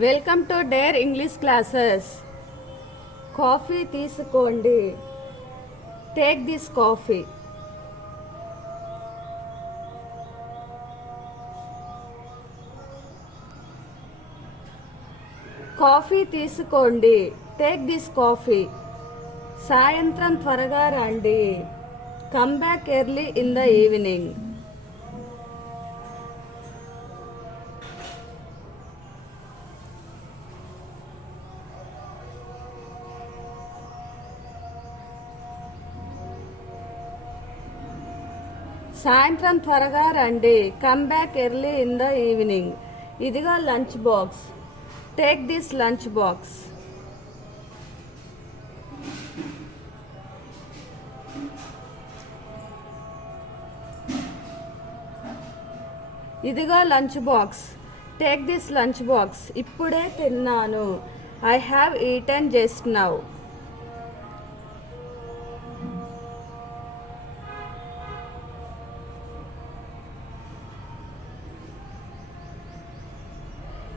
Welcome to Dare English classes. Coffee తీసుకోండి. Take this coffee. Coffee తీసుకోండి. Take this coffee. సాయంత్రం త్వరగా రండి. Come back early in the evening. సాయంత్రం త్వరగా రండి. Come back early in the evening. ఇదిగో lunch box. Take this lunch box. ఇదిగో lunch box. Take this lunch box. ఇప్పుడే తిన్నాను. I have eaten just now.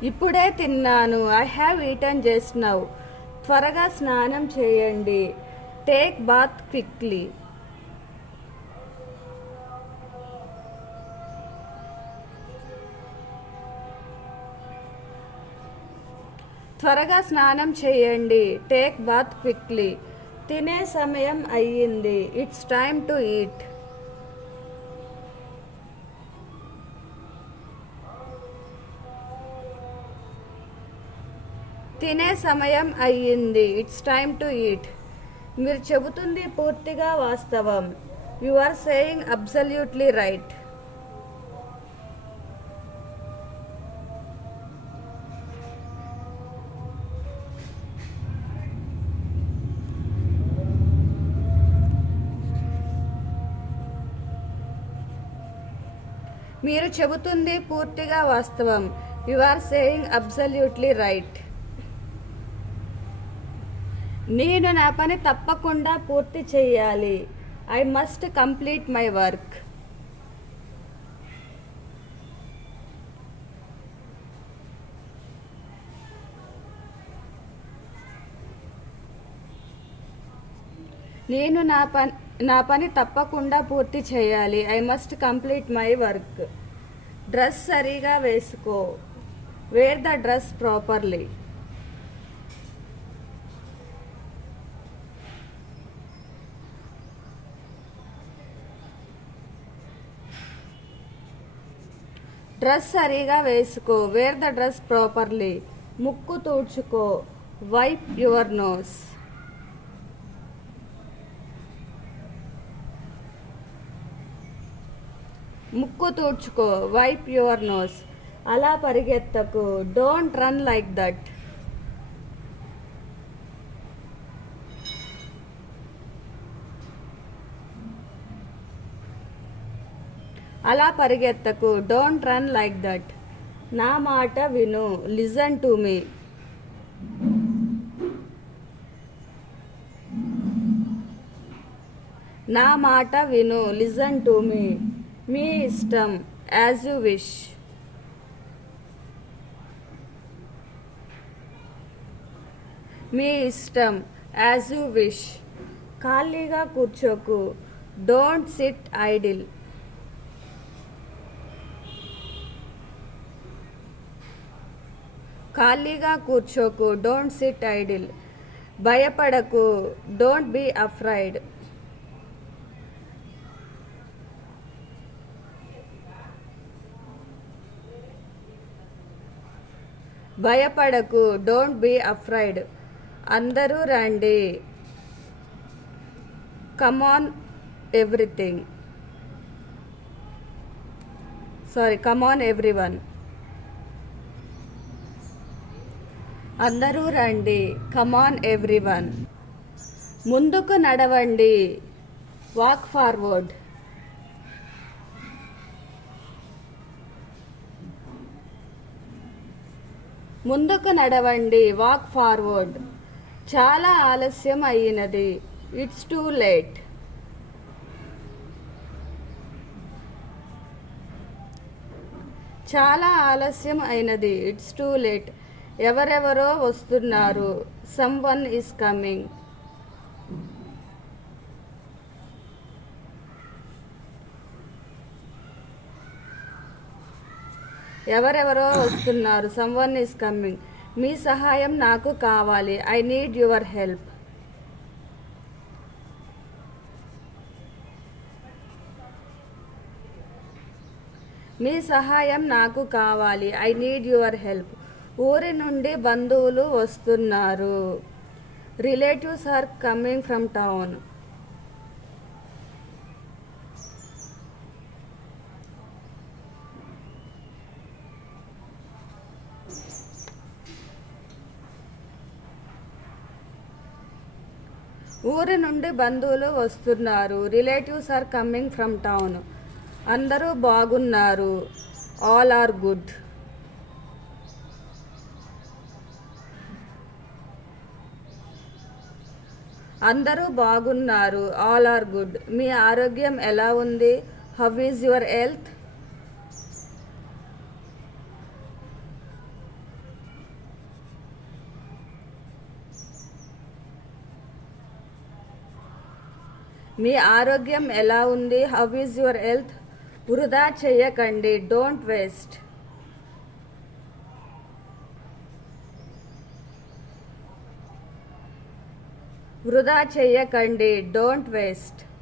ఇప్పుడే తిన్నాను. I have eaten just now. త్వరగా స్నానం చేయండి. Take bath quickly. త్వరగా స్నానం చేయండి. Take bath quickly. తినే సమయం అయ్యింది. It's time to eat. తినే సమయం అయ్యింది. It's time to eat. మీరు చెబుతుంది పూర్తిగా వాస్తవం. You are saying absolutely right. మీరు చెబుతుంది పూర్తిగా వాస్తవం. You are saying absolutely right. నేను నా పని తప్పకుండా పూర్తి చేయాలి. I must complete my work. నేను నా పని తప్పకుండా పూర్తి చేయాలి. I must complete my work. Dress సరిగా వేసుకో. Wear the dress properly. Dress సరిగా వేసుకో. Wear the dress properly. ముక్కు తుడుచుకో. Wipe your nose. ముక్కు తుడుచుకో. Wipe your nose. అలా పరిగెత్తకు. Don't run like that. అలా పరిగెత్తకు. Don't run like that. నా మాట విను. Listen to me. నా మాట విను. లిజన్ టు మీ. మీ ఇష్టం. As you wish. మీ ఇష్టం. As you wish. ఖాళీగా కూర్చోకు. Don't sit idle. ఖాళీగా కూర్చోకు. Don't sit idle. భయపడకు. Don't be afraid. భయపడకు. Don't be afraid. అందరూ రండి. Come on everything. Come on everyone. అందరూ రండి. Come on everyone. ముందుకు నడవండి. Walk forward. ముందుకు నడవండి. Walk forward. చాలా ఆలస్యం అయినది. It's too late. చాలా ఆలస్యం అయినది. It's too late. ఎవరెవరో వస్తున్నారు. Someone is coming. ఎవరెవరో వస్తున్నారు. Someone is coming. మీ సహాయం నాకు కావాలి. I need your help. మీ సహాయం నాకు కావాలి. I need your help. ఊరి నుండి బంధువులు వస్తున్నారు. Relatives are coming from town. ఊరి నుండి బంధువులు వస్తున్నారు. Relatives are coming from town. అందరూ బాగున్నారు. All are good. అందరూ బాగున్నారు. All are good. మీ ఆరోగ్యం ఎలా ఉంది? How is your health? మీ ఆరోగ్యం ఎలా ఉంది? How is your health? వృధా చెయ్యకండి. Don't waste. వృధా చెయ్యకండి. Don't waste.